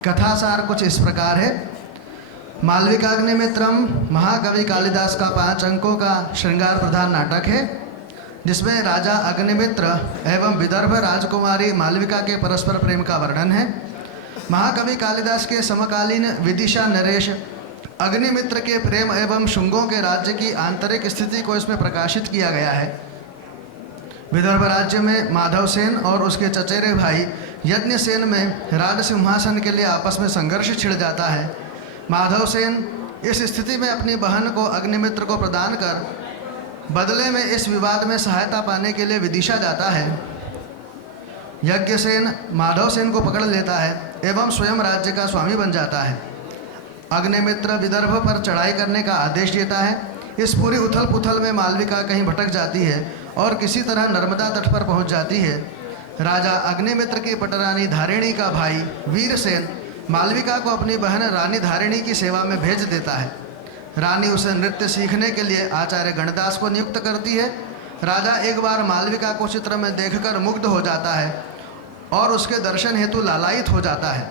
कथासार कुछ इस प्रकार है। मालविकाग्निमित्रम महाकवि कालिदास का 5 अंकों का श्रृंगार प्रधान नाटक है, जिसमें राजा अग्निमित्र एवं विदर्भ राजकुमारी मालविका के परस्पर प्रेम का वर्णन है। महाकवि कालिदास के समकालीन विदिशा नरेश अग्निमित्र के प्रेम एवं शुंगों के राज्य की आंतरिक स्थिति को इसमें प्रकाशित किया गया है। विदर्भ राज्य में माधवसेन और उसके चचेरे भाई यज्ञसेन में राज सिंहासन के लिए आपस में संघर्ष छिड़ जाता है। माधवसेन इस स्थिति में अपनी बहन को अग्निमित्र को प्रदान कर बदले में इस विवाद में सहायता पाने के लिए विदिशा जाता है। यज्ञसेन माधवसेन को पकड़ लेता है एवं स्वयं राज्य का स्वामी बन जाता है। अग्निमित्र विदर्भ पर चढ़ाई करने का आदेश देता है। इस पूरी उथल पुथल में मालविका कहीं भटक जाती है और किसी तरह नर्मदा तट पर पहुंच जाती है। राजा अग्निमित्र की पटरानी धारिणी का भाई वीरसेन मालविका को अपनी बहन रानी धारिणी की सेवा में भेज देता है। रानी उसे नृत्य सीखने के लिए आचार्य गणदास को नियुक्त करती है। राजा एक बार मालविका को चित्र में देखकर मुग्ध हो जाता है और उसके दर्शन हेतु लालायित हो जाता है।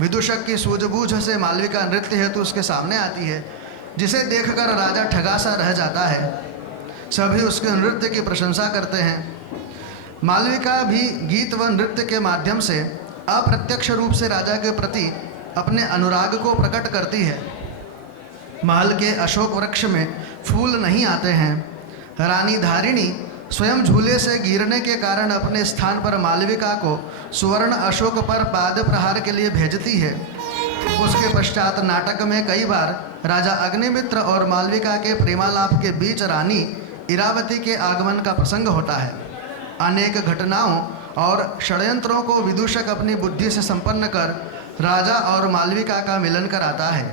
विदूषक की सूझबूझ से मालविका नृत्य हेतु उसके सामने आती है, जिसे देखकर राजा ठगा सा रह जाता है। सभी उसके नृत्य की प्रशंसा करते हैं। मालविका भी गीत व नृत्य के माध्यम से अप्रत्यक्ष रूप से राजा के प्रति अपने अनुराग को प्रकट करती है। महल के अशोक वृक्ष में फूल नहीं आते हैं। रानी धारिणी स्वयं झूले से गिरने के कारण अपने स्थान पर मालविका को सुवर्ण अशोक पर पाद प्रहार के लिए भेजती है। उसके पश्चात नाटक में कई बार राजा अग्निमित्र और मालविका के प्रेमालाप के बीच रानी इरावती के आगमन का प्रसंग होता है। अनेक घटनाओं और षड्यंत्रों को विदूषक अपनी बुद्धि से संपन्न कर राजा और मालविका का मिलन कराता है।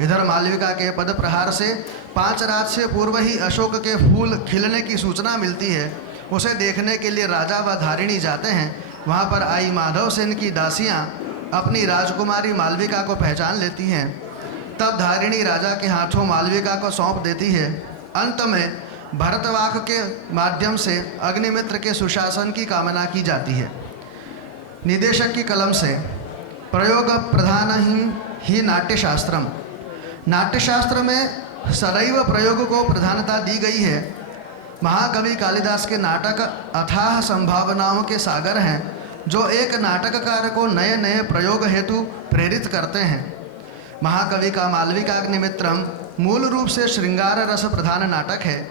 इधर मालविका के पद प्रहार से 5 रात से पूर्व ही अशोक के फूल खिलने की सूचना मिलती है। उसे देखने के लिए राजा व धारिणी जाते हैं। वहाँ पर आई माधवसेन की दासियाँ अपनी राजकुमारी मालविका को पहचान लेती हैं। तब धारिणी राजा के हाथों मालविका को सौंप देती है। अंत में भरतवाक के माध्यम से अग्निमित्र के सुशासन की कामना की जाती है। निदेशक की कलम से प्रयोग प्रधान ही नाट्यशास्त्रम। नाट्यशास्त्र में सदैव प्रयोग को प्रधानता दी गई है। महाकवि कालिदास के नाटक अथाह संभावनाओं के सागर हैं, जो एक नाटककार को नए नए प्रयोग हेतु प्रेरित करते हैं। महाकवि का मालविकाग्निमित्रम मूल रूप से श्रृंगार रस प्रधान नाटक है।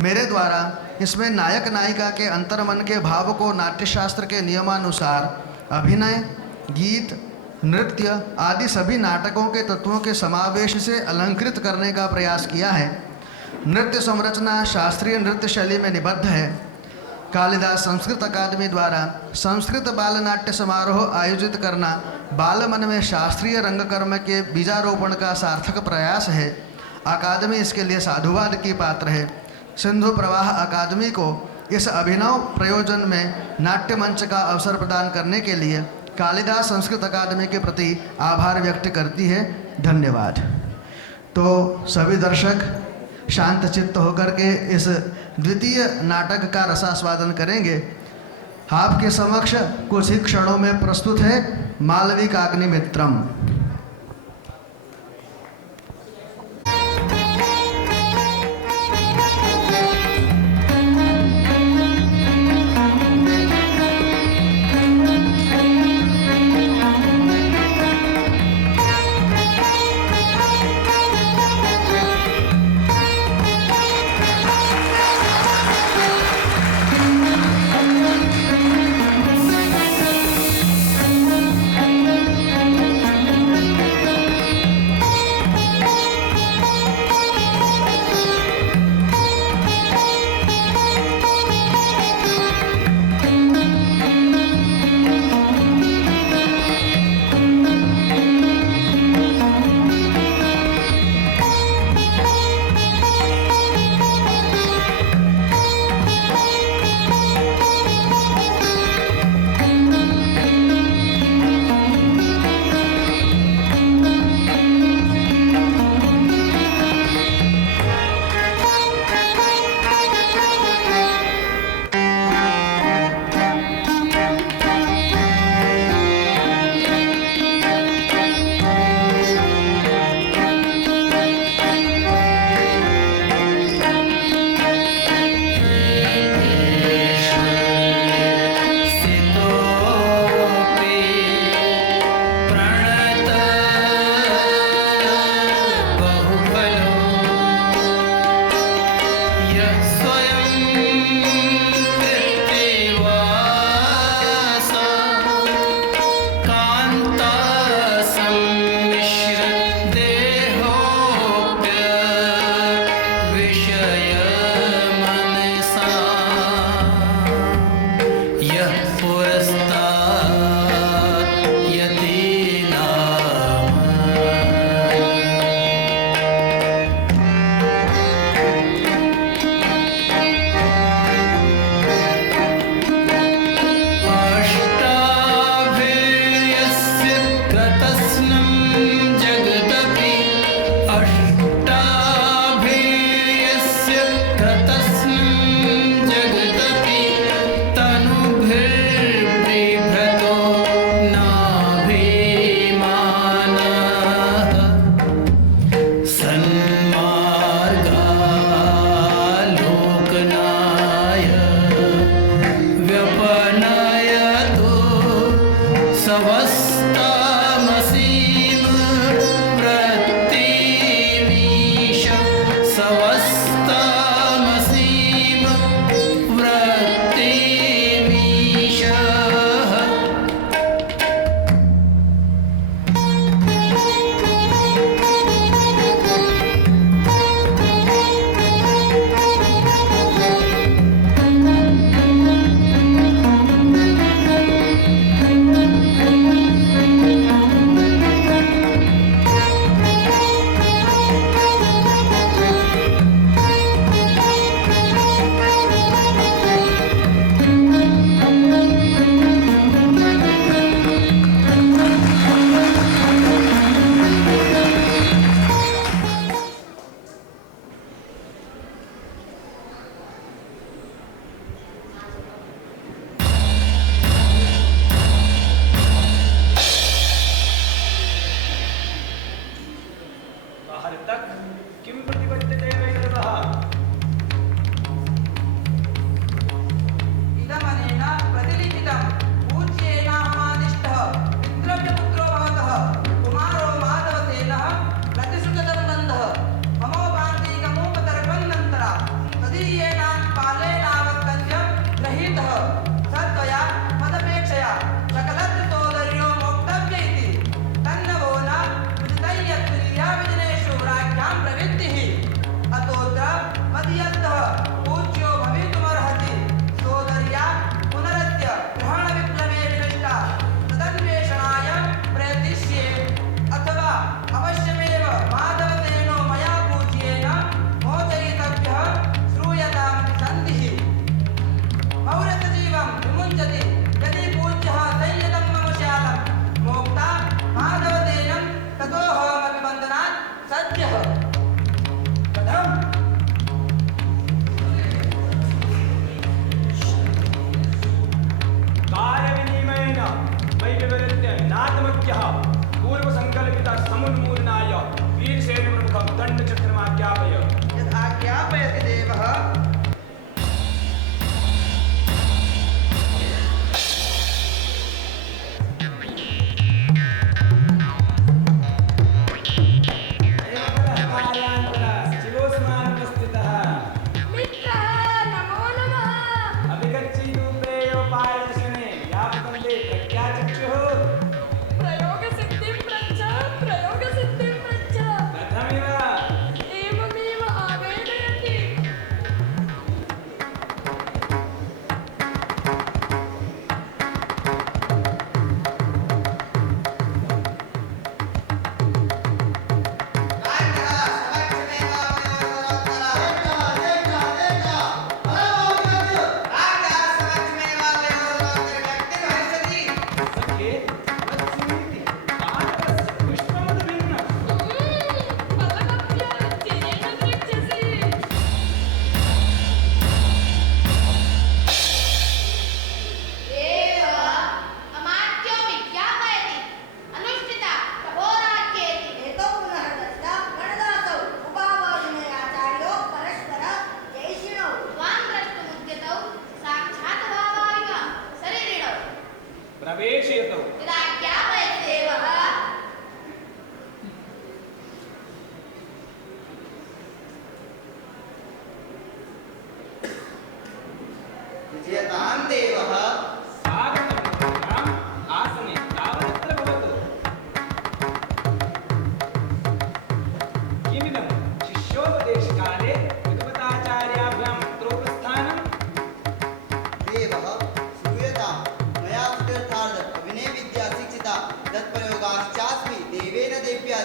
मेरे द्वारा इसमें नायक नायिका के अंतर्मन के भाव को नाट्यशास्त्र के नियमानुसार अभिनय, गीत, नृत्य आदि सभी नाटकों के तत्वों के समावेश से अलंकृत करने का प्रयास किया है। नृत्य संरचना शास्त्रीय नृत्य शैली में निबद्ध है। कालिदास संस्कृत अकादमी द्वारा संस्कृत बाल नाट्य समारोह आयोजित करना बाल मन में शास्त्रीय रंगकर्म के बीजारोपण का सार्थक प्रयास है। अकादमी इसके लिए साधुवाद की पात्र है। सिंधु प्रवाह अकादमी को इस अभिनव प्रयोजन में नाट्य मंच का अवसर प्रदान करने के लिए कालिदास संस्कृत अकादमी के प्रति आभार व्यक्त करती है। धन्यवाद। तो सभी दर्शक शांत चित्त होकर के इस द्वितीय नाटक का रसास्वादन करेंगे। आपके समक्ष कुछ ही क्षणों में प्रस्तुत है मालविकाग्निमित्रम।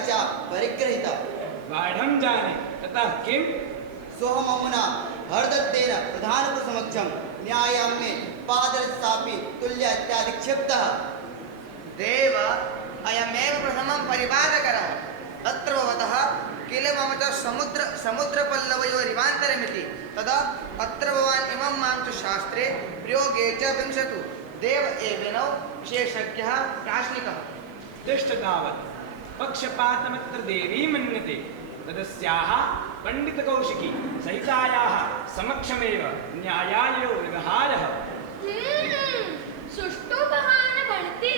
च परिगृहीता गाढं जाने ततः किं सोहममुना हरदत्तेन प्रधानप्रसमक्षं न्यायं मे पादरसापि तुल्य इत्यादिक्षिप्तः देव अयमेव प्रथमं परिवादकरः अत्र भवतः किल मम च समुद्रपल्लवयोरिवान्तरमिति तदा अत्र भवान् इमं मां च शास्त्रे प्रयोगे च विंशतु देव एवेनौ विशेषज्ञः दार्शनिकः तिष्ठ तावत् पक्षपातमत्र देवी मन्यते तदस्याः पंडितकौशिकी सहितायाः समक्षमेव न्यायायो व्यवहारः सुष्ठु बहान बनती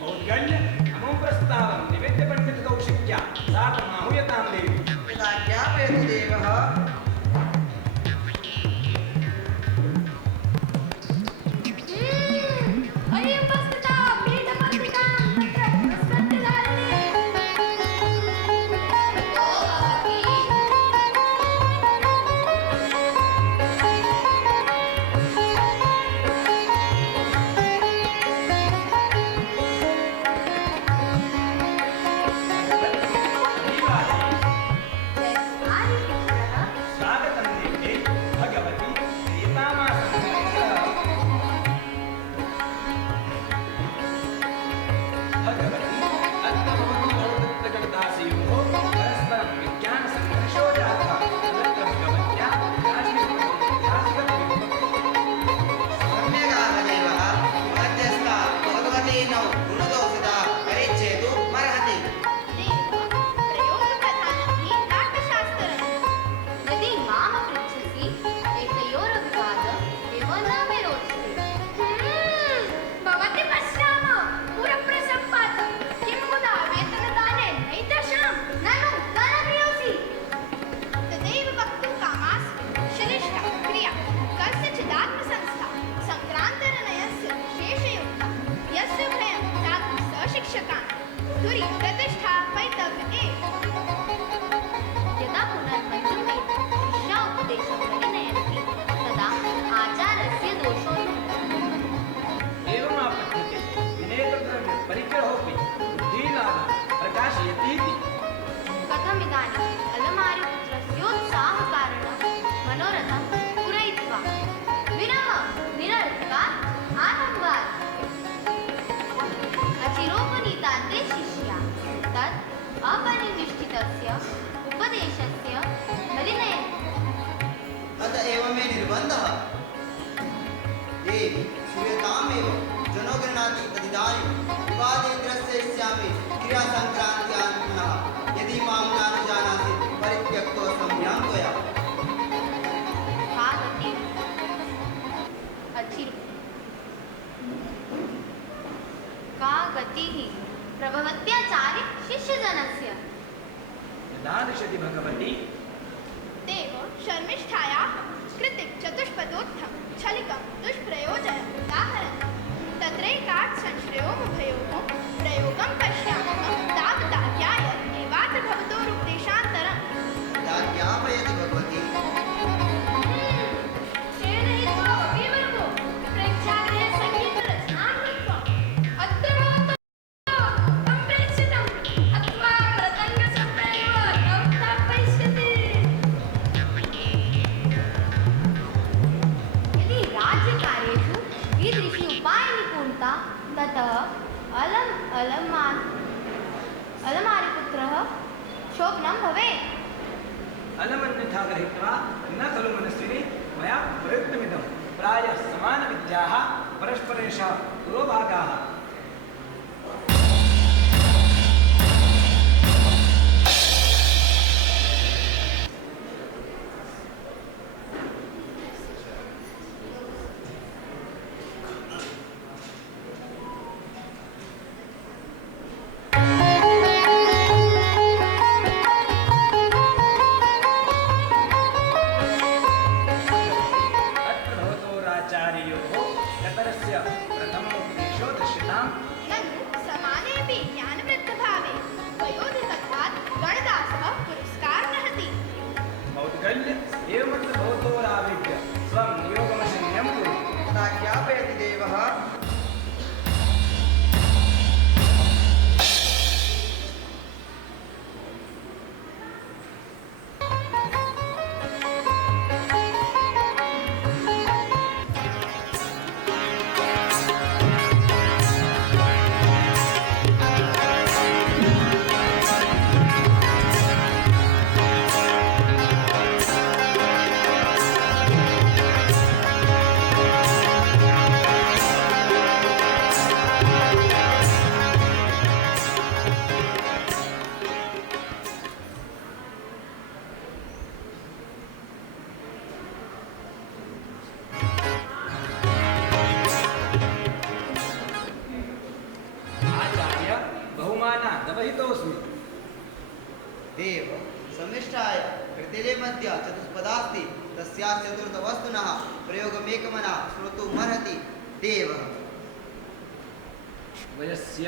मौद्गल्य अमुं प्रस्तावं निवेद्य पंडितकौशिक्या साकमाहुयतां देवी यदा ज्ञापयति देवः अयं वस्तुतः पीठपत्रिकां तत्र पुरस्कृत्यधारणे स्वागतं देवे भगवती प्रियतामासनमङ्गलः भगवती अत्र भवतु भवदत्तगणदासयोः परस्परं विज्ञानसङ्घर्षो जातः तत्र भगवत्या सम्यगाह देवः मध्यस्था भगवतीनौ गुणदोषिता परिच्छेदु मर्हति प्रयोगप्रधानमपि नाट्यशास्त्रम् यदि मां पृच्छसि एतयोरविवाद एव न विरोचते भवति पश्याम पुरप्रसम्पात किं मुदा वेतनदाने नैतशां ननु धनप्रियोऽसि तदैव वक्तुं कामासि शनिष्ठा क्रिया कस्यचिदात्मसंस्था सङ्क्रान्तनिर्णयस्य विशेषयुक्ता यस्य भयं जातु सशिक्षकान् धुरि प्रतिष्ठा पैतव्य एव यदा पुनर्मन्त्रमेव शिष्या उपदेशं परिणयन्ति तदा आचारस्य दोषो न एवमापद्यते विनेतद्रव्य परिग्रहोऽपि बुद्धिलाभं प्रकाशयतीति कथमिदानीम् अलमारिपुत्रस्योत्साहकारणं मनोरथं पूरयित्वा विरह निरर्थकात् आरम्भात् अचिरोपनीतान्ते शिष्या तत् अपरिनिष्ठितस्य उपदेशस्य परिणयन्ति अत एव मे निर्बन्धः देवी श्रूयतामेव जनो गृह्णाति तदिदानीं विवादे ग्रस्यष्यामि क्रियासङ्क्रान्त्यान् पुनः यदि मां नानुजानासि परित्यक्तो संज्ञां त्वया का गतिः अचिरो का गतिः प्रभवत्याचार्य शिष्यजनस्य यदादिशति भगवती देव शर्मिष्ठायाः कृते चतुष्पदोत्थं छलिकं दुष्प्रयोजनम् उदाहरन्ति तत्रैकात् संश्रयोमुभयोः प्रयोगं पश्यामः तावता ज्ञायत एवात्र भवतोरुपदेशान्तरम् या ज्ञापयति भगवती श्रेणहित्वा वपीवर्गो प्रेक्षागृहे सङ्गीतरचनां कृत्वा अत्र भवतो सम्प्रेक्षितम् अथवा रतङ्गसम्प्रयो नवतापयिष्यति यदि राज्यकार्येषु ईदृशी उपायनिपुणता ततः अलमारिपुत्रः शोभनं भवेत् अलमन्यथा गृहीत्वा न खलु मनस्विनी मया प्रयुक्तमिदं प्रायः समानविद्याः परस्परेषां पुरोभागाः अत्र भवतोराचार्योः कतरस्य प्रथमोपदेशो दृश्यते अनवहितोऽस्मि। देव समिष्टाय कृतिले मध्य चतुष्पदास्ति तस्याः चतुर्थवस्तुनः प्रयोगमेकमना श्रोतुमर्हति देवः। वयस्य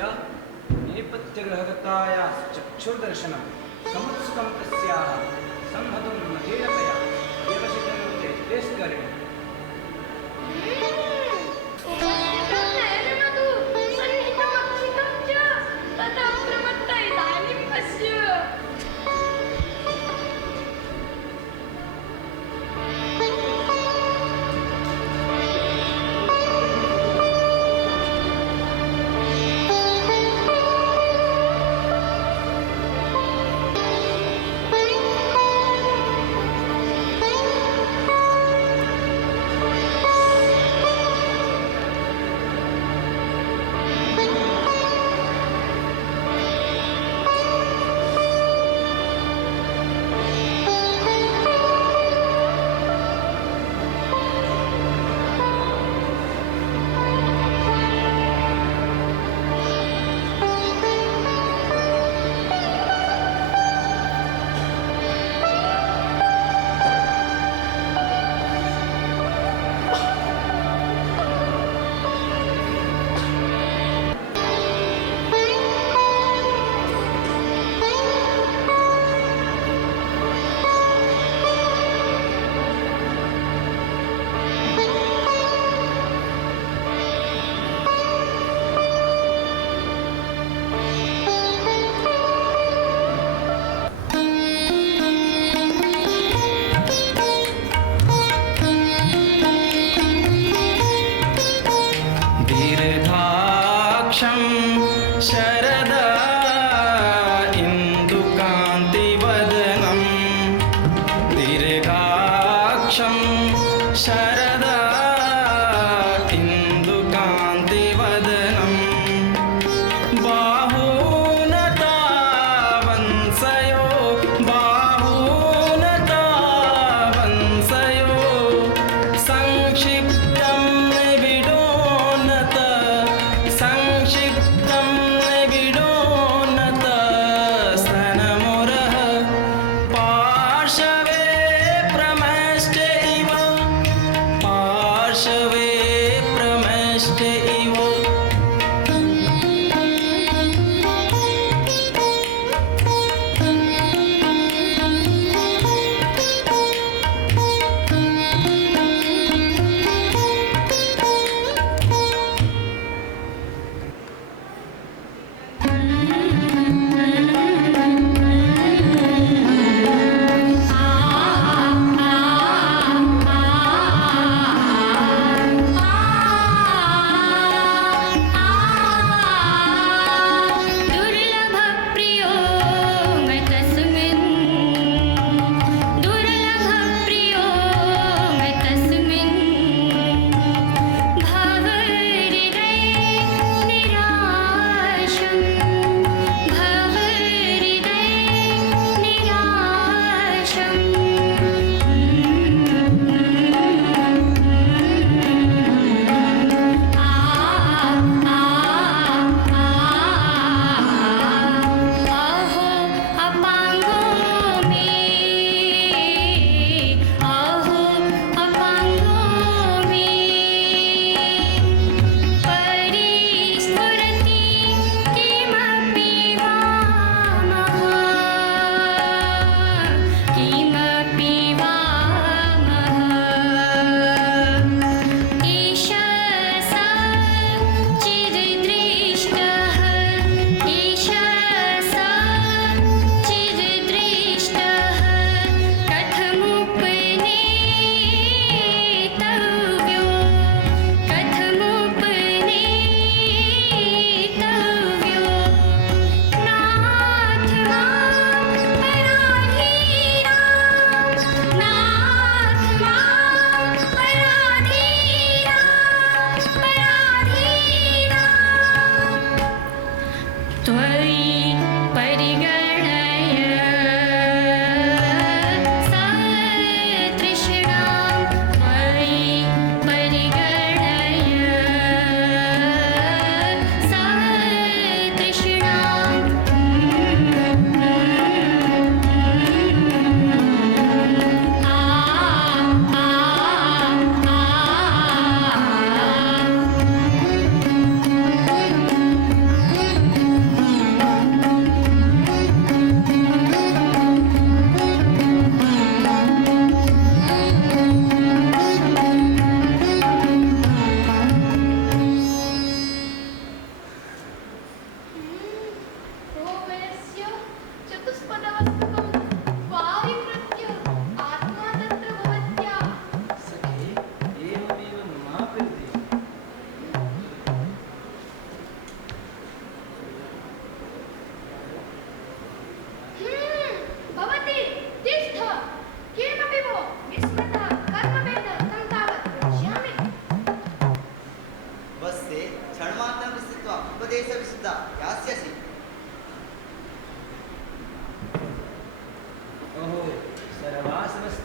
नेपथ्यग्रहगतायाः चक्षुर्दर्शनं समुत्सुकं तस्याः संहतं महेरतया देवशिखरन्ते तिरस्करेण। उपस्थितं नयनमधु सन्निहितमक्षितं च ततः प्रमत्त इदानीं पश्य।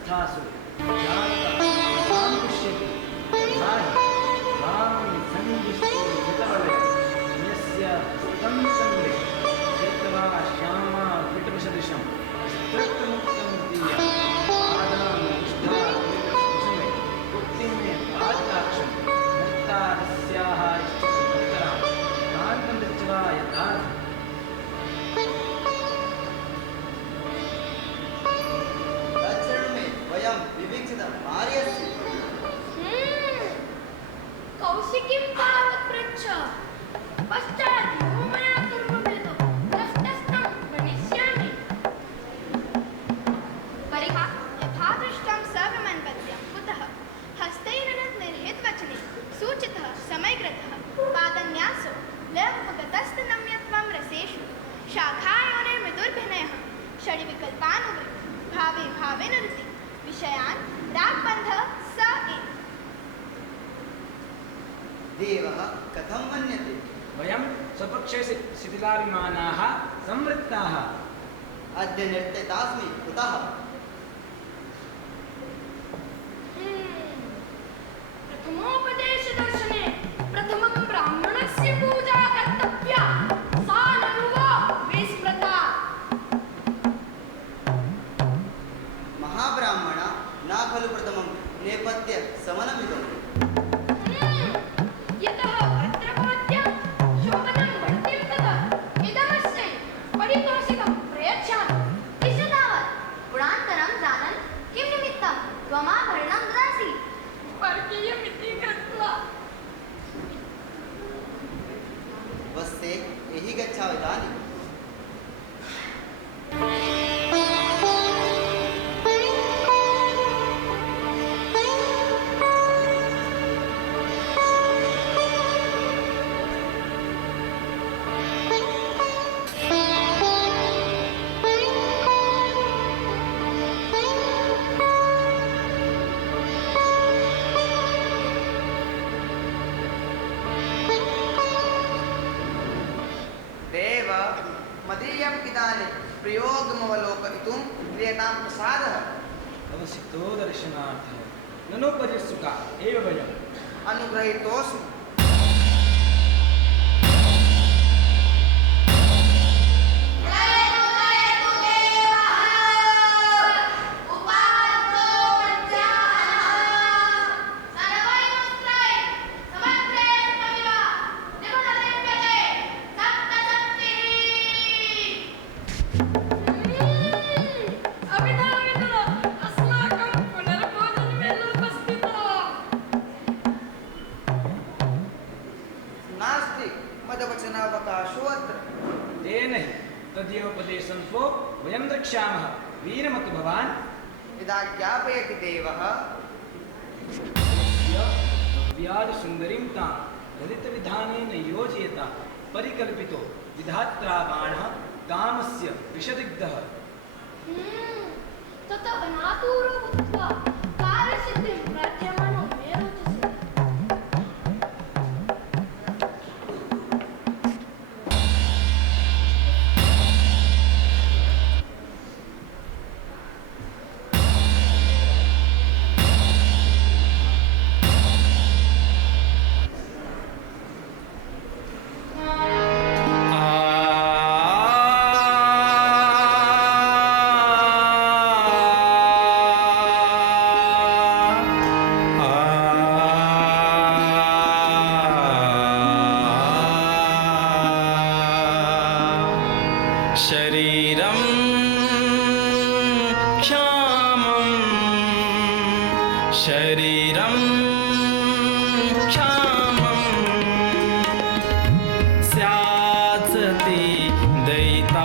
तस्थासु जातः मां पुष्यति तथा हि मां सन्दिष्टवलय यस्य हस्तं संगे चेतवा श्यामा विटवसदृशं स्त्रक्तमुक्तं दीया पादां निष्ठा कुसुमे कुक्तिं मे पादकाक्षं मुक्ता तस्याः इष्टसंभक्तरां कान्तं दृष्ट्वा यथार्थम् तत्क्षण में वयं विवीक्षित आर्यस्य कौशिकीं तावत् पृच्छ पश्चात् यो मया कर्मभेदो नष्टस्तं गणिष्यामि परिहा यथा दृष्टं सर्वमन्वद्यं कुतः हस्तैर्निर्हितवचने सूचितः समयग्रथः पादन्यासो लघुगतस्तनम्यत्वं रसेषु शाखायोनिर्मृदुर्भिनयः षड्विकल्पानुवृत्तिः भावे भावे नरति विषयान् रागबन्धः स एव देवः कथं मन्यते वयं स्वपक्षे शिथिलाभिमानाः संवृत्ताः अद्य नृत्यतास्मि कुतः प्रथमोपदेशदर्शने प्रथमं ब्राह्मणस्य पूजा कर्तव्या सा ननु वा विस्मृता महाब्राह्मण न खलु प्रथमं नेपथ्य समनमिदम् यतः अत्र भवत्या शोभनं वर्तिं ततः इदमस्यै परितोषिकं प्रयच्छामि ईषदावत् गुणान्तरं जानन् किं निमित्तं त्वमाभरणं ददासि वर्गीयमिति कृत्वा वस्ते यही गच्छामि इदानीम् देव मदीयम् इदानीं प्रयोगमवलोकयितुं क्रियतां प्रसादः अवसितो दर्शनार्थः ननु पर्युत्सुका एव वयम् अनुग्रहीतोऽस्मि नास्ति मदवचनावकाशो अत्र तेन हि तद्योपदेशं स्वो वयं द्रक्ष्यामः वीरमतु भवान् यदा ज्ञापयति देवः व्याजसुन्दरीं तां ललितविधानेन योजयेत परिकल्पितो विधात्रा बाणः कामस्य विषदिग्धः ततः अनातुरो भूत्वा कार्यसिद्धिं प्रार्थ्यमानो मे रोचसे शरीरं क्षामं शरीरं क्षामं स्यात्सति दैतालिङ्गन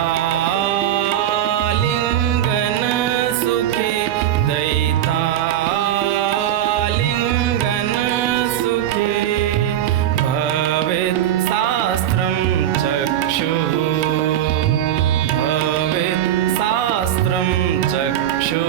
सुखे दैतालिङ्गन सुखे भवेत् शास्त्रं चक्षुः भवेत् शास्त्रं चक्षुः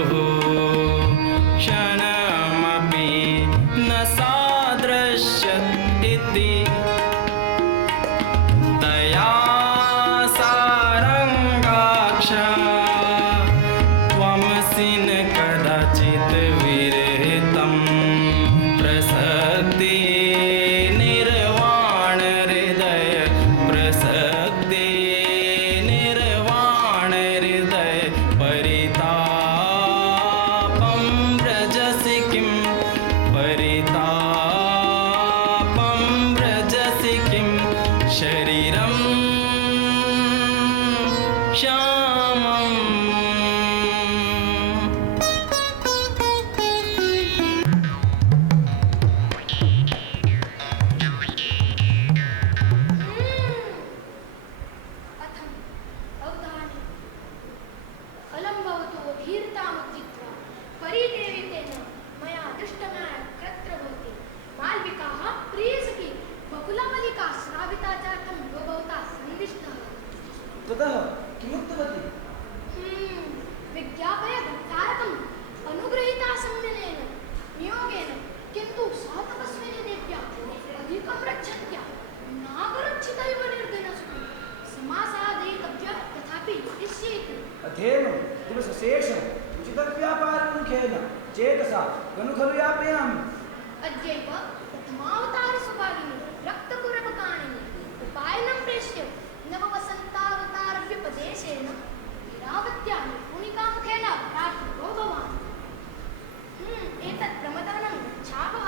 भविष्येति अध्ययनं दिवसशेषम् उचितव्यापारमुखेन चेतसा कनु खलु यापयामि। अद्यैव प्रथमावतारसुभागिनी रक्तकुरपकाणिनि उपायनं प्रेष्य नववसन्तावतारव्युपदेशेन वीरावत्या निपुणिकामुखेन प्रार्थितो भवान्। एतत् प्रमदानं गच्छावः।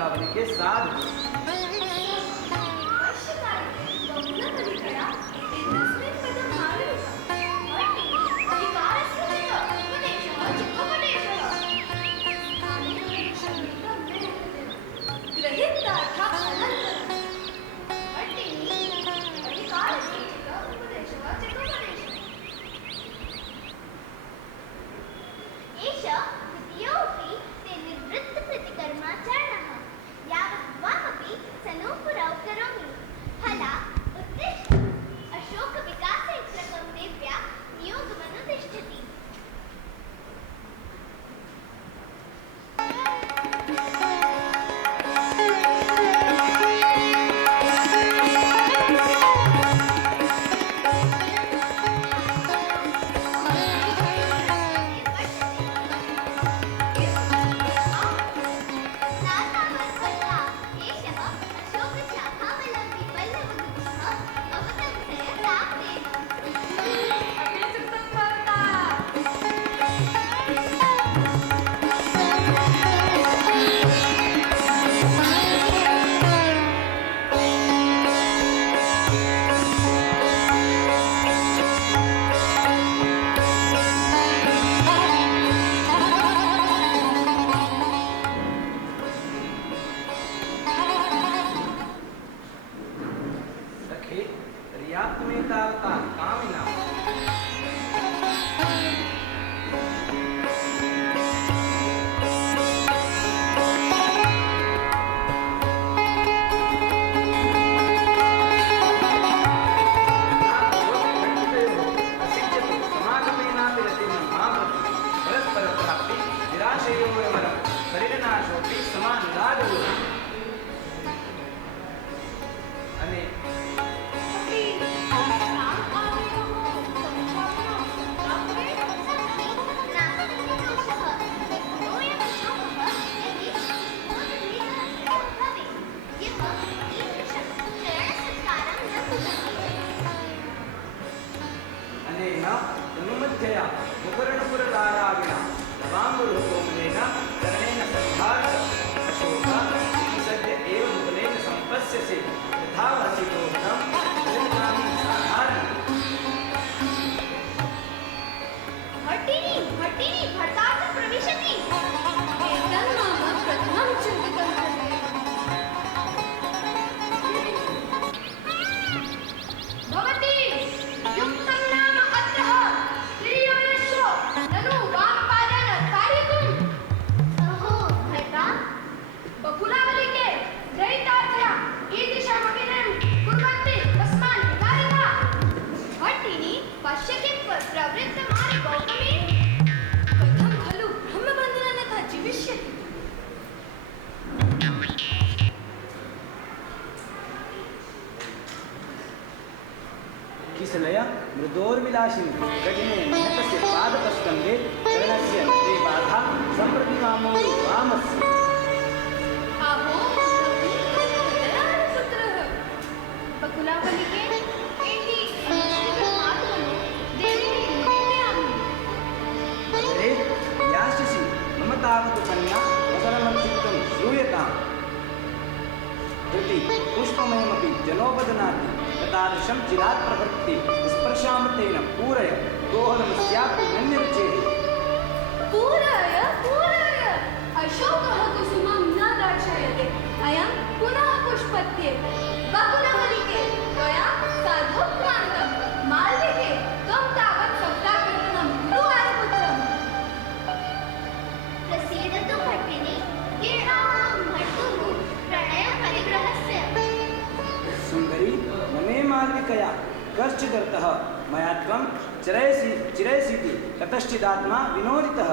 बकुलावली के साध किसलया मृदोर्विलासिनी कठिने निहतस्य पादपस्कन्धे चरणस्य ते बाधा सम्प्रति वामो वामस्य बकुलावली के एटी अनुष्ठित मार्गों देवी ने अरे याशिषि मम तावत् कन्या वसनमर्चित्तं श्रूयताम् धृति पुष्पमयमपि जनोपदनाति तादृशं चिरात् प्रवृत्ति स्पर्शामतेन पूरय दोहनं स्यात् नन्यरुचेः पूरय अशोकः कुसुमं न दर्शयते अयं पुनः पुष्पत्ये बकुलवलिके त्वया साधुक्रान्तं मालविके त्वं तावत् सप्ताहकीर्तनं गुरुवारपुत्रम् प्रसीदतु भट्टिनी कीर्णां भट्टुः प्रणयपरिग्रहस्य सुन्दरी नमे मालविकया कश्चिदर्थः मया त्वं चिरयसीति ततश्चिदात्मा विनोदितः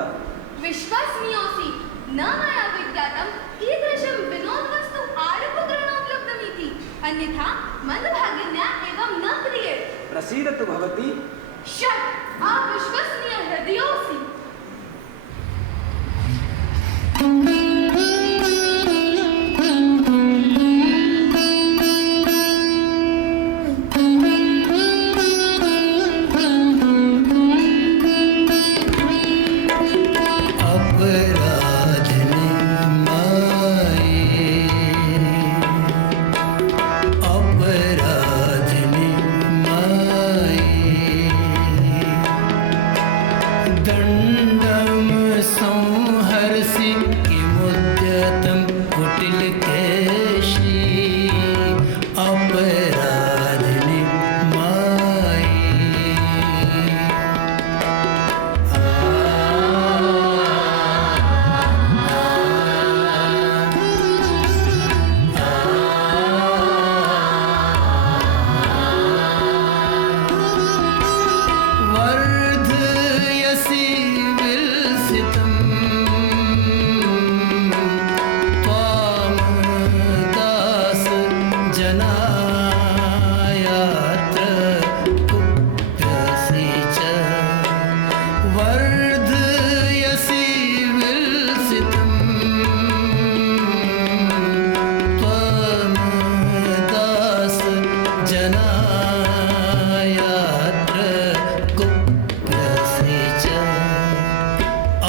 विश्वस्नीयोऽसि न मया विज्ञातं कीदृशं विनोदवस्तु आरोपकरणोपलब्धमिति अन्यथा मन्दभागिन्या एवं न क्रियेत प्रसीदतु भवती षट् अविश्वसनीय हृदयोऽसि अपराध निमाए प्रथम कुटिल केशी अपराधिनी माई। वर्धयसि विलसितं त्वां दास जनायात्र कुप्यसि च। वर्धयसि विलसितं त्वां दास जनायात्र कुप्यसि च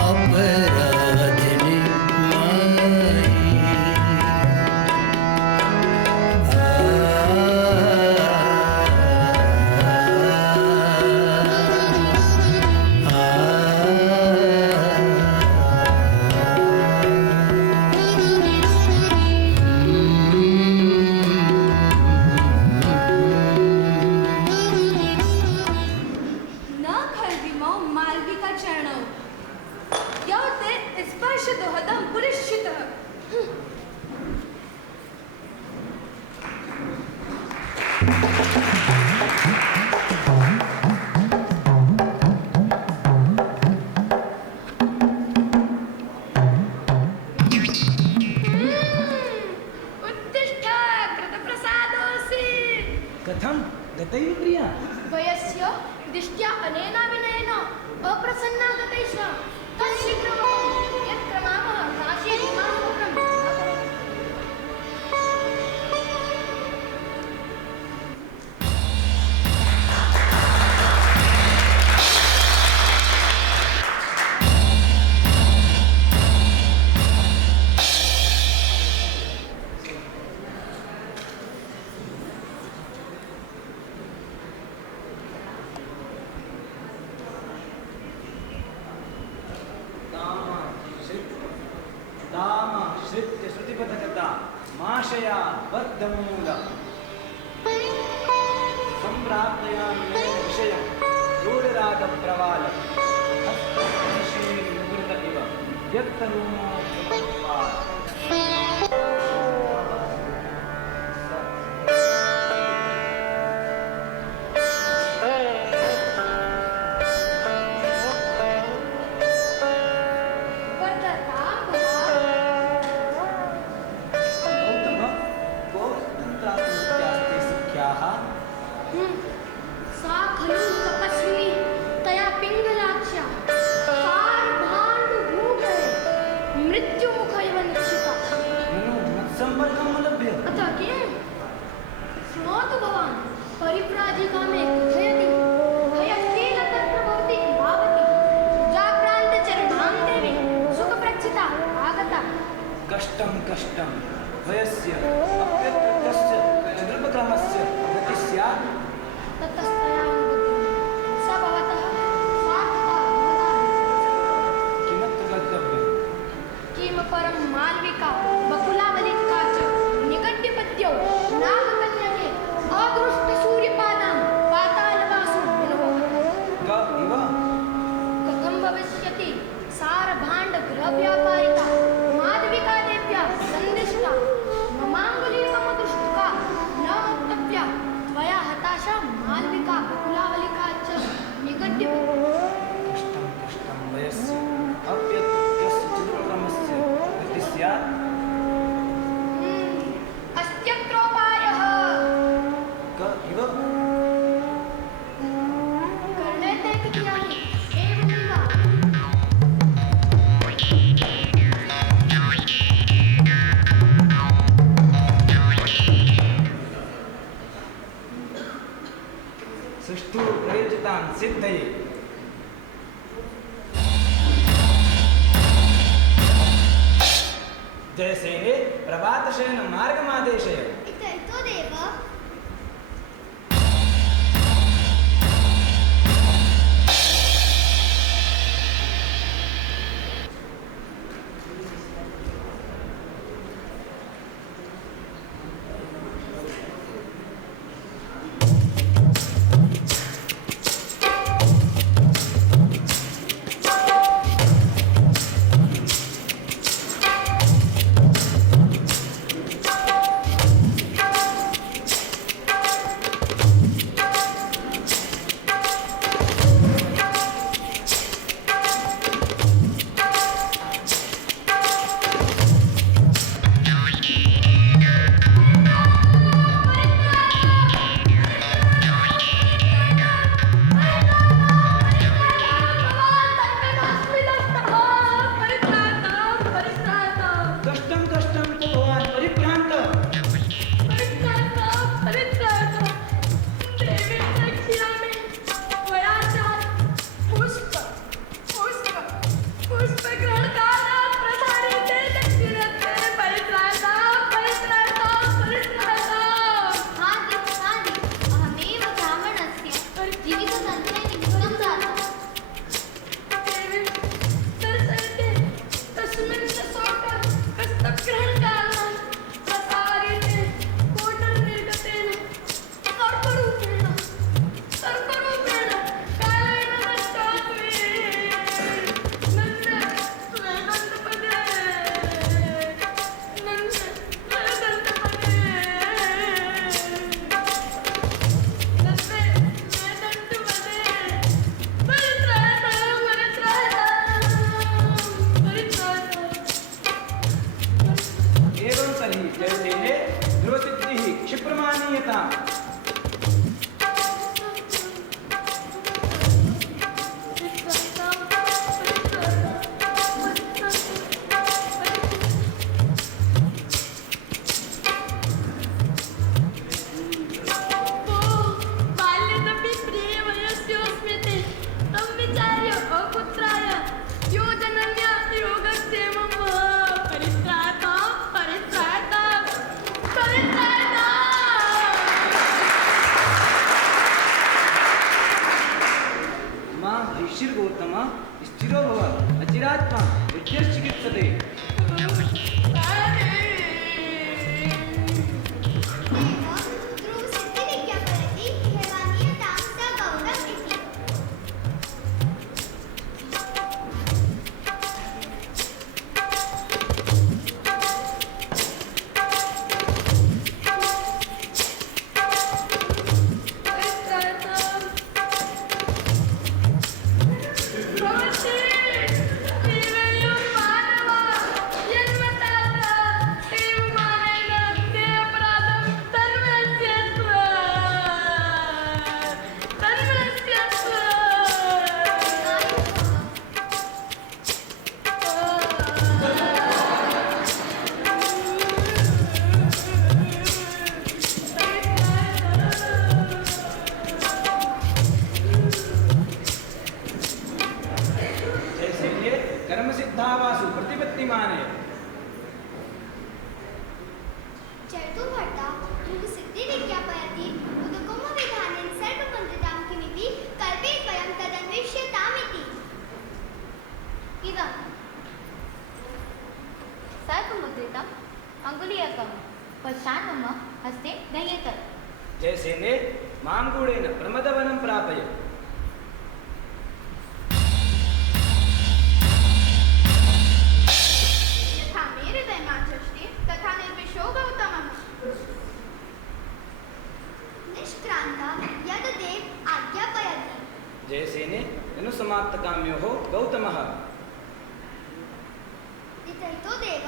अपराधिनी माई। न खल्विमो मालविका चरणौ यौ ते स्पर्श दोहदं पुरश्चितः। उत्तिष्ठ कृतप्रसादोऽसि। कथं गतैः प्रिया? वयस्य दिष्ट्या अनेन विनयेन अप्रसन्ना गतैः स्म। तच्छीघ्रमहं यत् क्रमामः काशी विमानपुरं अकरोत्। श्रित्य श्रुतिपथकता माशया बद्धमूल सम्प्राप्तयामि विषयं रूढरागप्रवाल हस्तनिमृत इव व्यक्तरूपा। सा खलु तपस्विनी तया पिङ्गलाक्ष्या सार्भाण्डुभूते मृत्युमुख इव निक्षिता। मत्सम्पर्कम् अलभ्य अतः किं? शृणोतु भवान्, परिव्राजिका मे कथयति हयस्तेन तत्र भवति भावति जाक्रान्तचरणां देवी सुखप्रच्छिता आगता। कष्टं वयस्य अप्यकृत्यस्य चतुर्भक्रमस्य गति स्यात्। ततस्तया अनुभूतिः स भवतः स्वार्थता भवता। किमत्र गन्तव्यं? किम परं मालविका बकुलावलिका च निकट्यपत्यौ नागकन्यके अदृष्टसूर्यपादां पातालवासं विनोः। इव कथं भविष्यति सारभाण्डगृहव्यापारिका माधविका देव्या सन्दिष्टा ममाङ्गुलीकमदृष्टुका न वक्तव्या त्वया हताशा मालविका बकुलावलिका च निकट्यपत्यौ। कष्टं वयस्य अप्यकृत्यस्य चतुर्भक्रमस्य गति स्यात्। अस्त्यत्रोपायः इव कर्णेते कियानि एवमेव। सुष्ठु प्रयोजितां सिद्धये जयसेने प्रभातशयन मार्गमादेशय। इतो देव परित्राता कष्टं कष्टं तु भवान् परिभ्रान्त परित्राता परित्राता देवी रक्षामि वयाचार पुष्प ग्रहणकालात् प्रसारिते दक्षिणते परित्राता परित्राता परित्राता हादि अहमेव ब्राह्मणस्य जीवितसन्त्रे नियुक्तं जातम् देवी दर्शयते तस्मिन् सशोक हस्तग्रहणकालात् प्रसारिते कोटरनिर्गतेन सर्परूपेण कालेन नष्टात्वे एवं तर्हि जयसेने ध्रुवसिद्धिः क्षिप्रमाणीयताम् बाल्यदपि प्रियवयस्योऽस्मि ते तं विचार्य अपुत्राय योजनन्या योगक्षेमं परित्राता परित्राता परित्राता मा भैषिर्गौतम स्थिरो भव अचिरात्मा विद्यश्चिकित्सते ध्रुवसिद्धिविज्ञापयति हेवानीयतां स गौरव इति जयसेने कर्मसिद्धावासु प्रतिपत्तिमाने चर्तुभर्ता ध्रुवसिद्धिविज्ञापयति उदकुम्भविधानेन सर्वमन्त्रितां किमिति कल्पेत् वयं तदन्वेष्यतामिति इदं सर्पमुद्रितम् अङ्गुलीयकं पश्चात् मम हस्ते दह्येत जयसेने मां गूढेन प्रमदवनं प्रापय यथा मे हृदयमाचष्टे तथा निर्विशो गौतमः निष्क्रान्तः यद्देव आज्ञापयति जयसेने अनुसमाप्तकाम्योः गौतमः इतैतो देव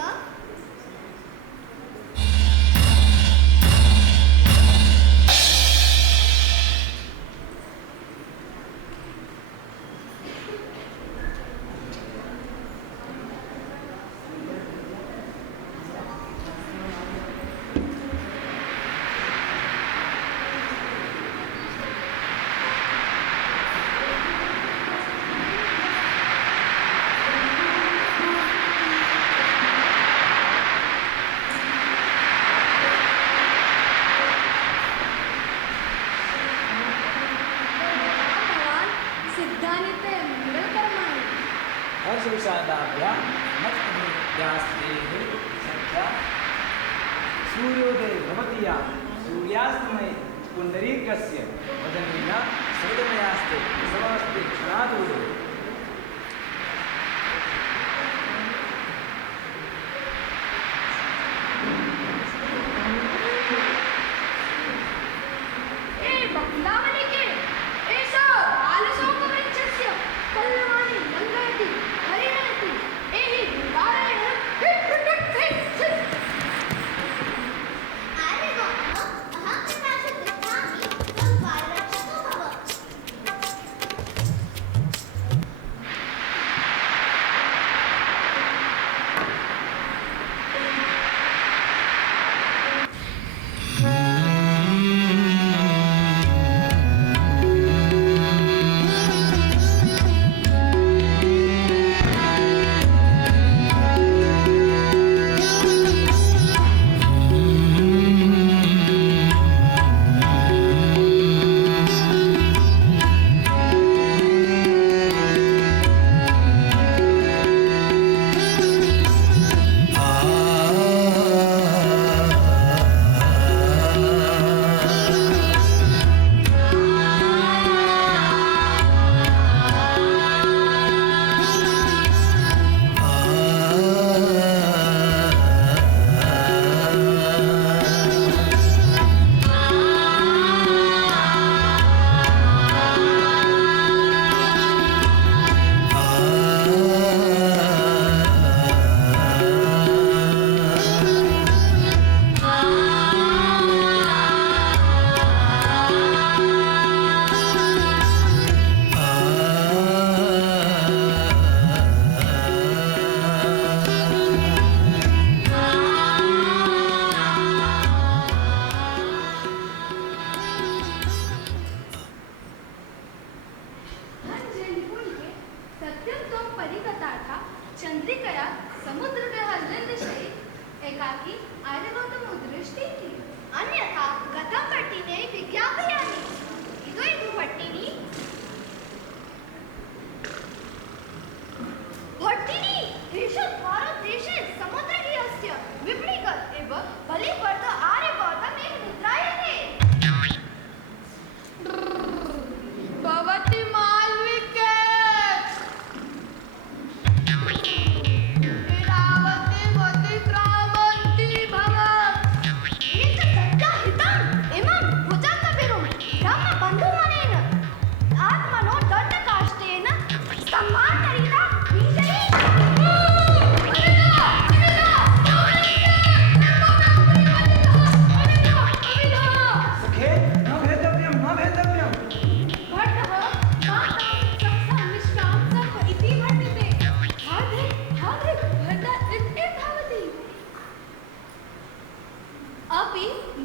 सिद्धानि ते मङ्गलकर्माणि हर्षविषादाभ्यां मत्कृत्यास्तेः सख्या सूर्योदये भवति या सूर्यास्तमये पुण्डरीकस्य वदनेन सौदमयास्ते समस्ते क्षणादूरे ए बकुलावलिके एषा बालशोकवृक्षस्य पल्लवानि लङ्घयति हरिणयति एहि दुर्गारेण हिट् हिट् हिट् हिट् आरे गौतम अहं प्रकाश दृष्टामि त्वं द्वाररक्षको भव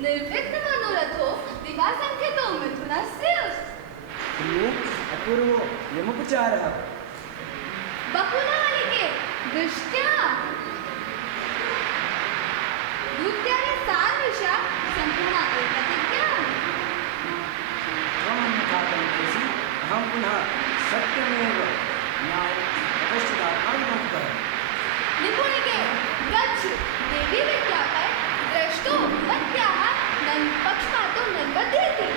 निर्विघ्न मनोरथो दिवासंख्यतो मिथुनस्य प्रिये अपूर्वो यमुपचारः बकुलालिके दृष्ट्या दूत्यानि सादृशा सम्पूर्णा प्रतिज्ञा त्वमन्यथा कल्पयसि अहं पुनः सत्यमेव न्यायपश्चिदात्मानुमोक्तः निपुणिके गच्छ देवी विद्याकर द्रष्टो मत्याः नन् पक्षपातो निर्बध्यते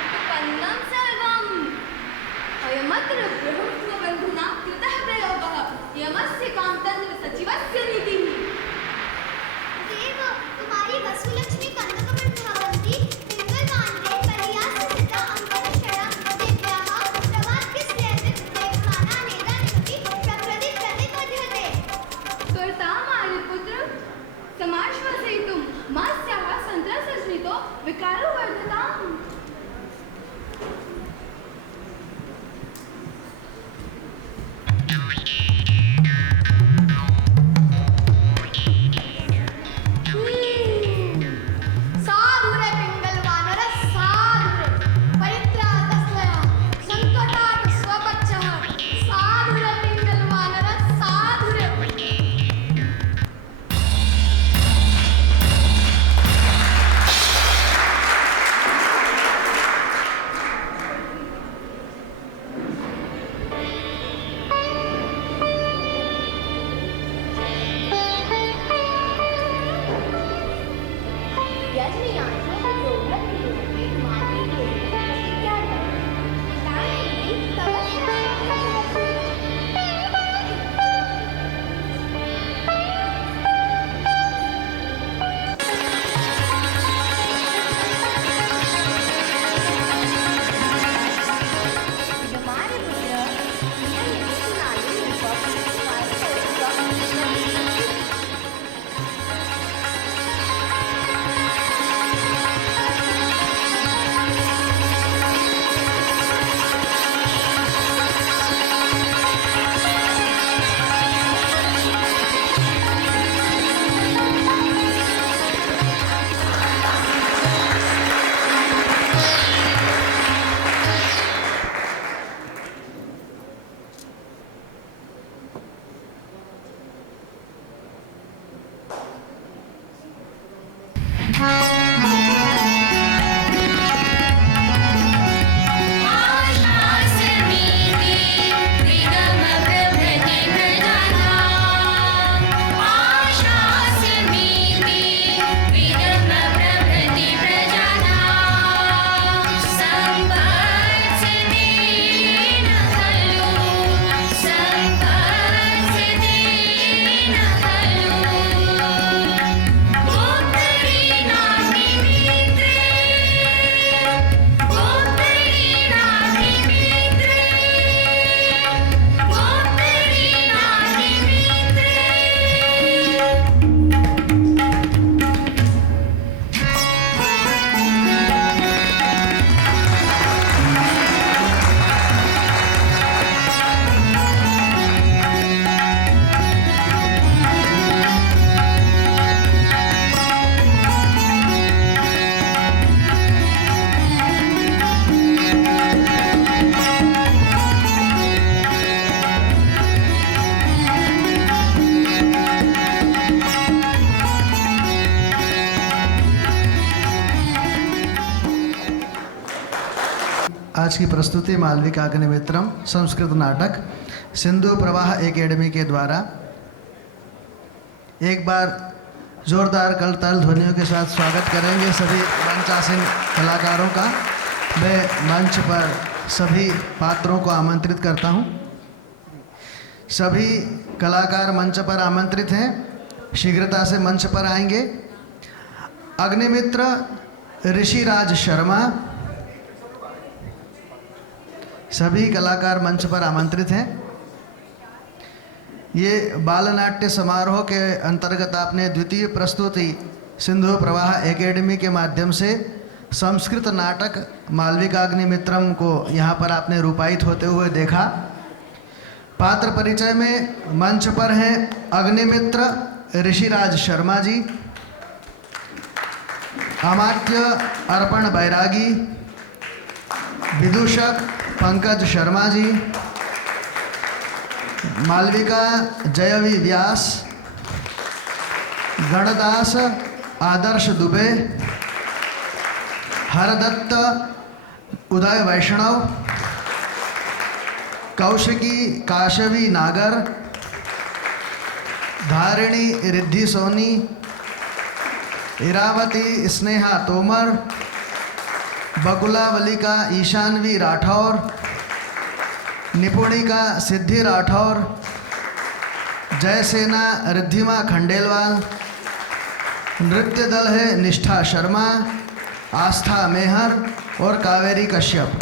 उत्पन्नं सर्वम् अयमत्र बृहत्त्वबन्धुना कृतः प्रयोगः यमस्य कामतन्त्र सचिवस्य नीतिः देव तुम्हारी वसुलक्ष्मी कनकमणि भवन्ति पिङ्गलकाण्डे कलियासुसिता अङ्करशरा दिव्याः प्रवाद्यस्येति देवमानानेदानिमपि प्रकृति प्रतिपद्यते कर्तामार्यपुत्र समाश्वासयितुं मास्याः सन्त्रसस्मितो विकारो वर्धताम् साधुरे पिङ्गलवानर साधुरे परित्रातस्य संकटात् स्वपक्षः साधुरे पिङ्गलवानर साधुरे आज की प्रस्तुति मालविकाग्निमित्रम संस्कृत नाटक सिंधु प्रवाह एकेडमी के द्वारा। एक बार जोरदार करताल ध्वनियों के साथ स्वागत करेंगे सभी मंचासीन कलाकारों का। मैं मंच पर सभी पात्रों को आमंत्रित करता हूं। सभी कलाकार मंच पर आमंत्रित हैं, शीघ्रता से मंच पर आएंगे। अग्निमित्र ऋषिराज शर्मा, सभी कलाकार मंच पर आमंत्रित हैं। ये बालनाट्य समारोह के अंतर्गत आपने द्वितीय प्रस्तुति सिंधु प्रवाह एकेडमी के माध्यम से संस्कृत नाटक मालविकाग्निमित्रम को यहाँ पर आपने रूपायित होते हुए देखा। पात्र परिचय में मंच पर हैं अग्निमित्र ऋषिराज शर्मा जी, अमात्य अर्पण बैरागी, विदूषक पंकज शर्मा जी, मालविका जयवी व्यास, गणदास आदर्श दुबे, हरदत्त उदय वैष्णव, कौशिकी काशवी नागर, धारिणी रिद्धि सोनी, इरावती स्नेहा तोमर, बकुलावलिका ईशानवी राठौर, निपुणिका सिद्धि राठौर, जयसेना रिद्धिमा खंडेलवाल, नृत्य दल है निष्ठा शर्मा, आस्था मेहर और कावेरी कश्यप।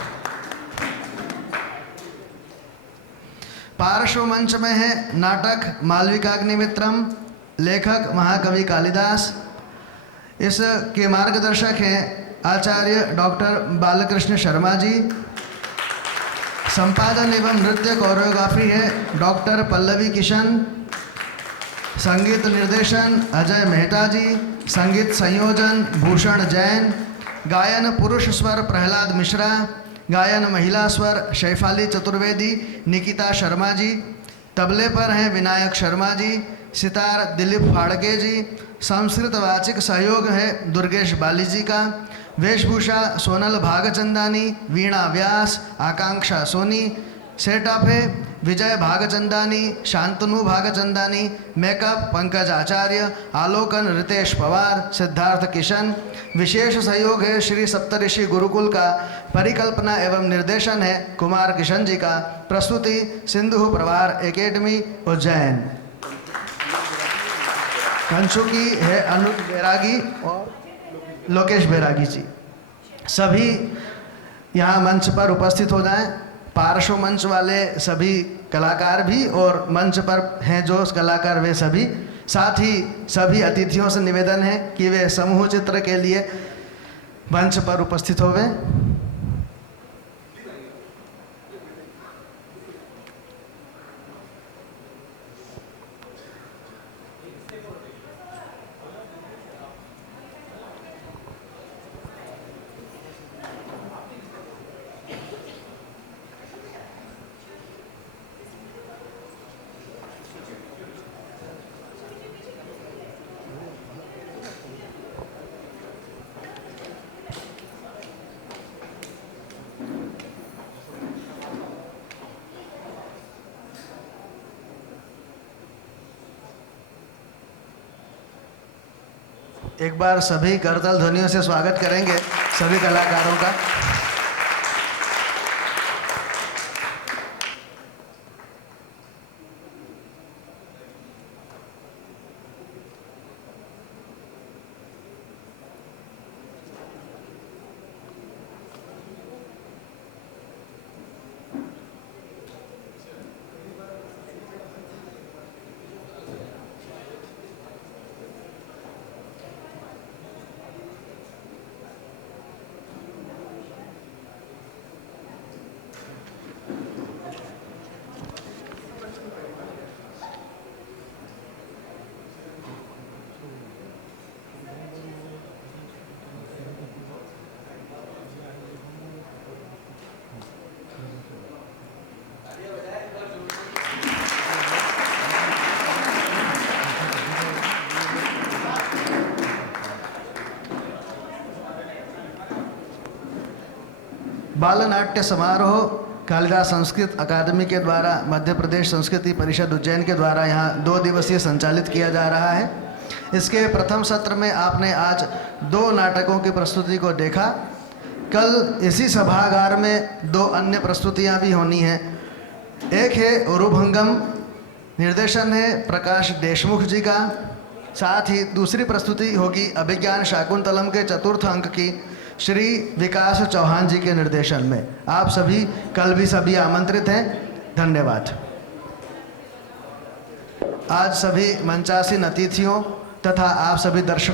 पार्श्व मंच में है नाटक मालविकाग्निमित्रम, लेखक महाकवि कालिदास। इसके मार्गदर्शक हैं आचार्य डॉक्टर बालकृष्ण शर्मा जी। संपादन एवं नृत्य कोरियोग्राफी है डॉक्टर पल्लवी किशन। संगीत निर्देशन अजय मेहता जी। संगीत संयोजन भूषण जैन। गायन पुरुष स्वर प्रहलाद मिश्रा। गायन महिला स्वर शैफाली चतुर्वेदी, निकिता शर्मा जी। तबले पर हैं विनायक शर्मा जी। सितार दिलीप फाड़के जी। संस्कृत वाचिक सहयोग है दुर्गेश बाली जी का। वेशभूषा सोनल भागचंदानी, वीणा व्यास, आकांक्षा सोनी। सेटअप है विजय भागचंदानी, शांतनु भागचंदानी। मेकअप पंकज आचार्य। आलोकन रितेश पवार, सिद्धार्थ किशन। विशेष सहयोग है श्री सप्तऋषि गुरुकुल का। परिकल्पना एवं निर्देशन है कुमार किशन जी का। प्रस्तुति सिंधु प्रवार एकेडमी उज्जैन। कंचुकी है अनुज बैरागी और लोकेश बैरागी जी। सभी यहाँ मंच पर उपस्थित हो जाएं। पार्श्व मंच वाले सभी कलाकार भी और मंच पर हैं जो कलाकार वे सभी, साथ ही सभी अतिथियों से निवेदन है कि वे समूह चित्र के लिए मंच पर उपस्थित होवें। एक बार सभी करताल ध्वनियों से स्वागत करेंगे सभी कलाकारों का। बाल नाट्य समारोह कालिदास संस्कृत अकादमी के द्वारा मध्य प्रदेश संस्कृति परिषद उज्जैन के द्वारा यहाँ 2 दिवसीय संचालित किया जा रहा है। इसके प्रथम सत्र में आपने आज 2 नाटकों की प्रस्तुति को देखा। कल इसी सभागार में 2 अन्य प्रस्तुतियाँ भी होनी हैं। एक है उरुभंगम, निर्देशन है प्रकाश देशमुख जी का। साथ ही दूसरी प्रस्तुति होगी अभिज्ञान शाकुंतलम के 4th अंक की श्री विकास चौहान जी के निर्देशन में। आप सभी कल भी सभी आमंत्रित हैं। धन्यवाद। आज सभी मंचासीन अतिथियों तथा आप सभी दर्शकों